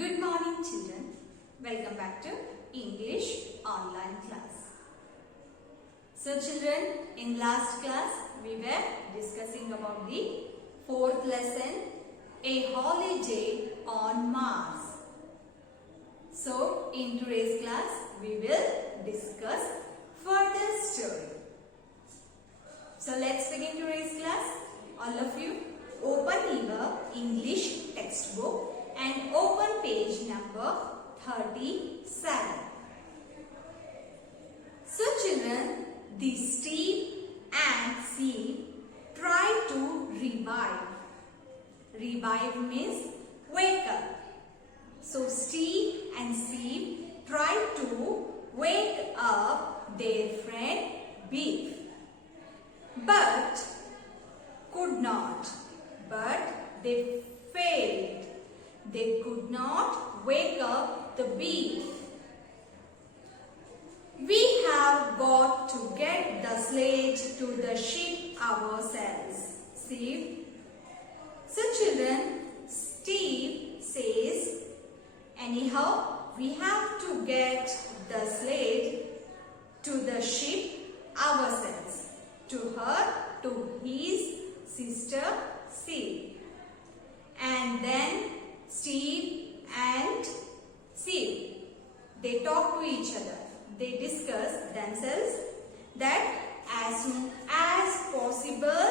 Good morning children. Welcome back to English online class. So children, in last class we were discussing about the fourth lesson, a holiday on Mars. So in today's class we will discuss further story. So let's begin today's class. All of you open your English textbook and open page number 37. So children, the Steve and Steve try to revive. Revive means wake up. So Steve and Steve try to wake up their friend Beef, but could not. But they failed. They could not wake up the Beef. We have got to get the slate to the ship ourselves, Steve. So children, Steve says, anyhow, we have to get the slate to the ship ourselves, to her, to his sister Steve. And then Steve and Steve, they talk to each other. They discuss themselves that as soon as possible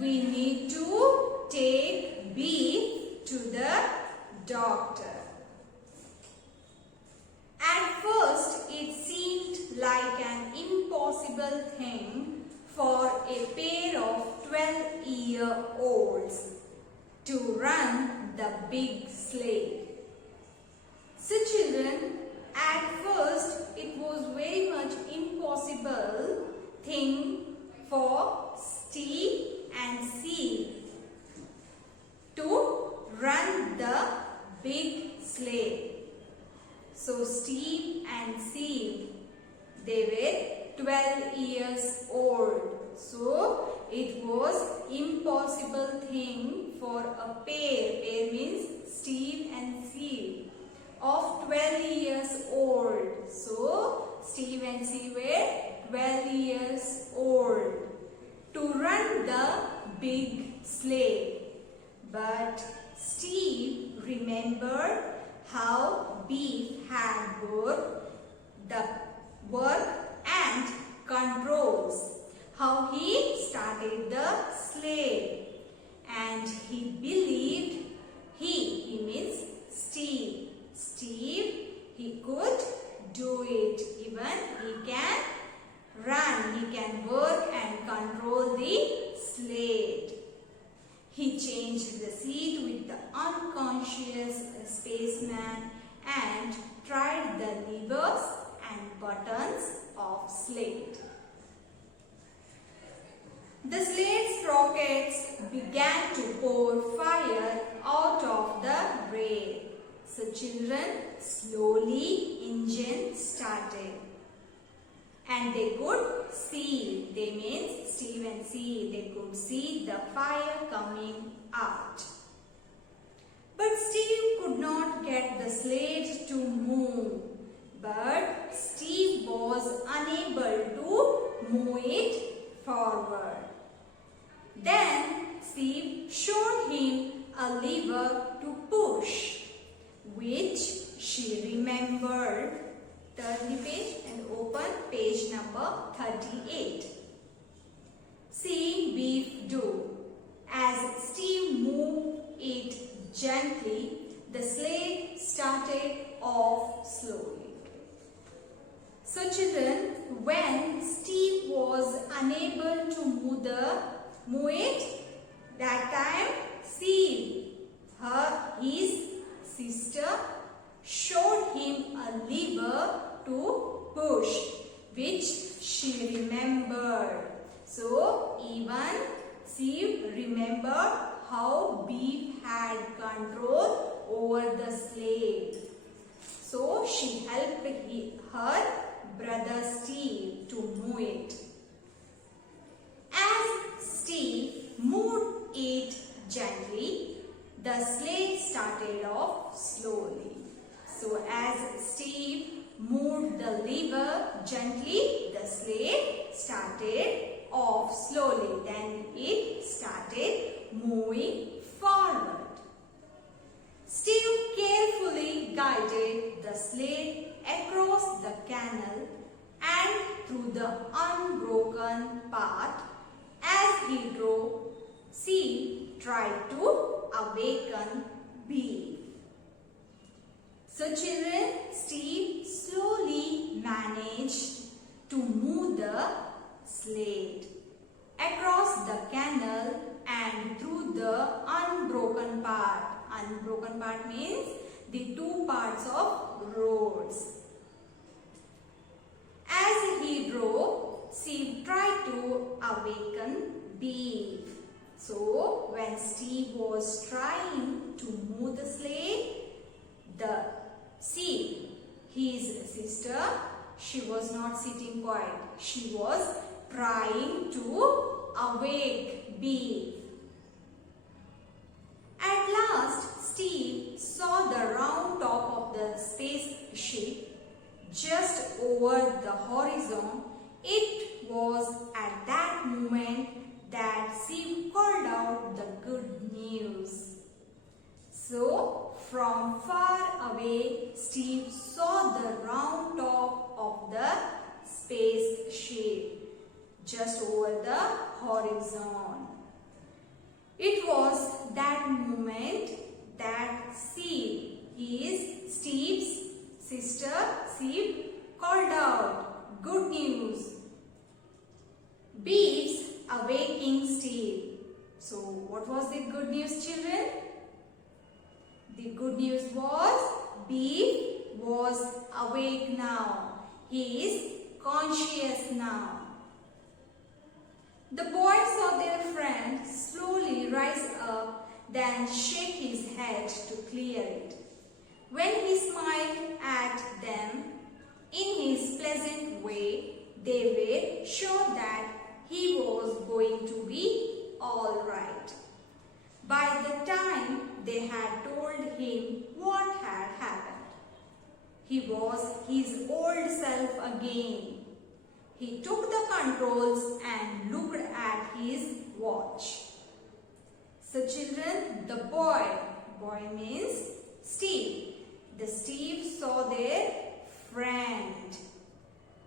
we need to take Beef to the doctor. At first it seemed like an impossible thing for a pair of 12-year-olds to run the big sleigh. So children, at first it was very much impossible thing for Steve and Steve to run the big sleigh. So Steve and Steve, they were 12 years old. So it was impossible thing for a pair. Pair means Steve and Steve of 12 years old. So Steve and Steve were 12 years old to run the big sleigh. But Steve remembered how Beef had the work and controls, how he started the sleigh, and he believed he means Steve, he could do it. Even he can run, he can work and control the sleigh. He changed the seat with the unconscious spaceman and tried the levers and buttons of slate. The slate's rockets began to pour fire out of the rail. So children, slowly engine started. And they could see, they means Steve and Steve, they could see the fire coming out. But Steve could not get the slate to move. But Steve was unable to move it forward. Then Steve showed him a lever to push, which she remembered. Turn the page and open page number 38. See Beef do. As Steve moved it gently, the sleigh started off slowly. So children, when Steve was unable to move it, that time Steve, his sister, showed him a lever to push, which she remembered. So even Steve remembered how Beef had control over the sleigh. So she helped her brother Steve to move it. As Steve moved it gently, the sled started off slowly. So as Steve moved the lever gently, the sled started off slowly. Then it started moving forward. Steve carefully guided the sled across the canal and through the unbroken path. As he drove, Steve tried to awaken Beef. So children, Steve slowly managed to move the sled across the canal and through the unbroken path. Unbroken path means the two parts of roads. As he drove, Steve tried to awaken Beef. So when Steve was trying to move the sled, Steve, his sister, she was not sitting quiet. She was trying to awake Beef. At last, Steve saw the round top of the spaceship just over the horizon. It was at that moment that Steve called out the good news. So, from far away, Steve saw the round top of the spaceship just over the horizon. It was that moment that Steve's sister, Steve, called out, "Good news!" Beef's awaking Steve. So, what was the good news, children? The good news was Beef was awake now. He is conscious now. The boy saw their friend slowly rise up, then shake his head to clear it. When he smiled at them in his pleasant way, they were sure that he was going to be all right. By the time they had told him what had happened, he was his old self again. He took the controls and looked at his watch. So children, the boy means Steve. The Steve saw their friend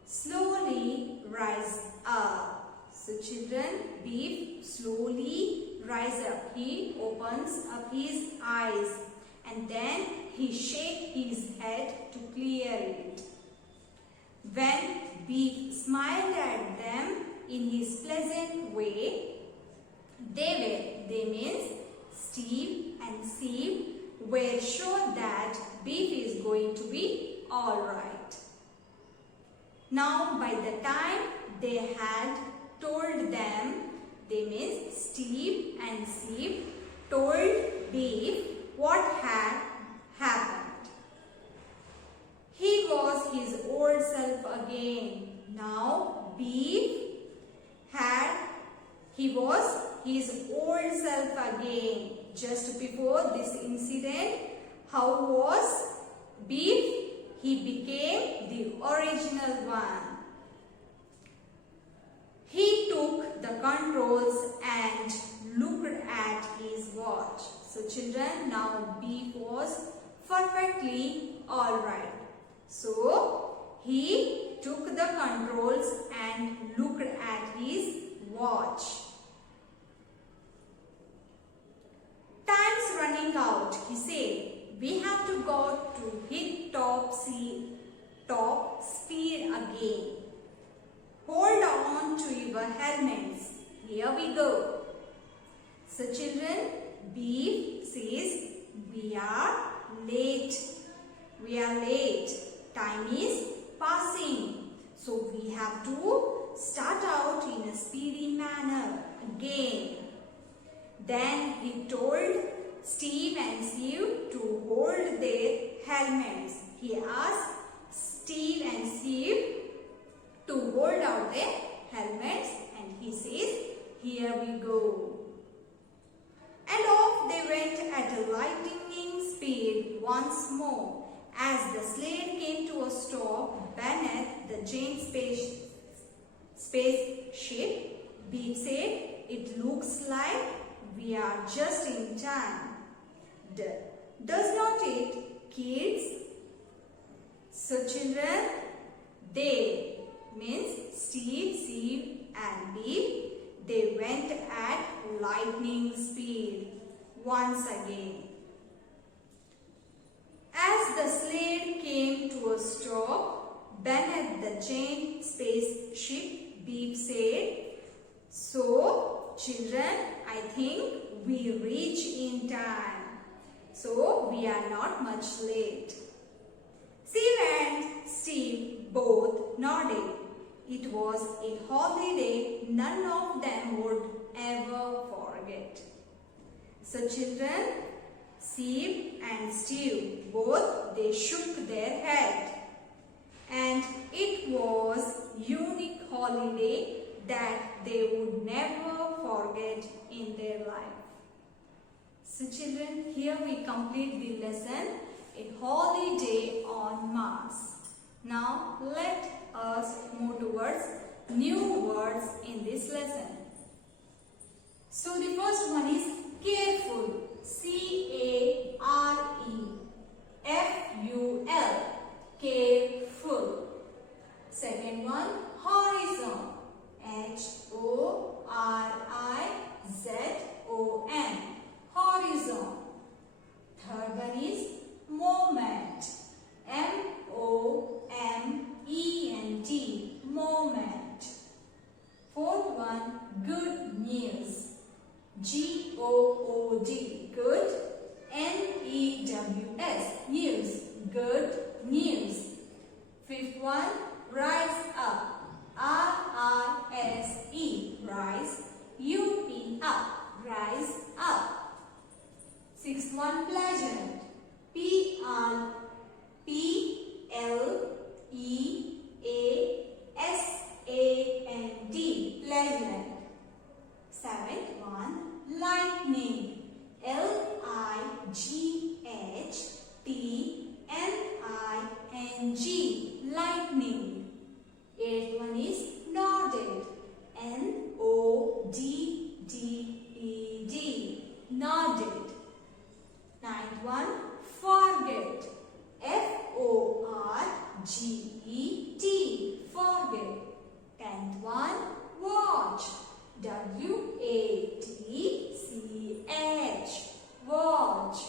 slowly rise up. So children, Beef slowly rise up. He opens up his eyes and then he shakes his head to clear it. When Beef smiled at them in his pleasant way, they means Steve and Steve were sure that Beef is going to be all right. Now by the time they had told them, they means Steve and Steve told Beef what had happened. He was his old self again. Now Beef he was his old self again. Just before this incident, how was Beef? He became the original one. He took the controls and looked at his watch. So children, now Beef was perfectly alright. So he took the controls and looked at his watch. Time's running out, he said. We have to go to hit top speed again. Hold on to your helmets. Here we go. So children, Beef says, we are late. We are late. Time is passing. So we have to start out in a speedy manner again. Then he told Steve and Steve to hold their helmets. He asked Steve and Steve to hold out their helmets and he says, here we go. And off they went at a lightning speed once more. As the sled came to a stop beneath the giant spaceship, Beep said, "It looks like we are just in time. Does not it, kids?" So children, they means Steve, Steve and Beep, they went at lightning speed once again. As the sled came to a stop beneath the giant spaceship, Beep said, "So children, I think we reach in time. So we are not much late." Steve and Steve both nodded. It was a holiday none of them would ever forget. So children, Steve and Steve both they shook their head, and it was unique holiday that they would never forget in their life. So children, here we complete the lesson, a holiday on Mars. Now let us move towards new words in this lesson. So the first one is careful. C-A-R-E-F-U-L. Careful. Second one, horizon. H-O-R-I-Z-O-N. Horizon. Third one is moment. M-O-M-E-N-T. Moment. Fourth one, good news. G-O-O-D. Good. N-E-W-S. News. Good news. Fifth one, rise up. R-I-S-E. Rise. U-P. Up. Rise up. Sixth one, pleasant. P-L-E-A-S-A-N-T. Pleasant. Seventh one, lightning. L-I-G-H-T-N-I-N-G. Lightning. Eighth one is nodded. N-O-D-D-E-D. Nodded. Ninth one, forget. F-O-R-G-E-T. Forget. Tenth one, watch. W-A-T-C-H. Watch.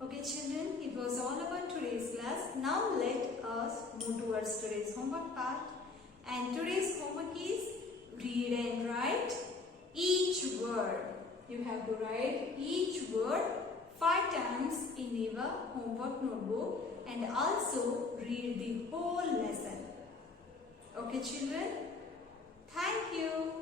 Okay children, it was all about today's class. Now let us move towards today's homework part. And today's homework is read and write each word. You have to write each word 5 times in your homework notebook and also read the whole lesson. Okay children? Thank you.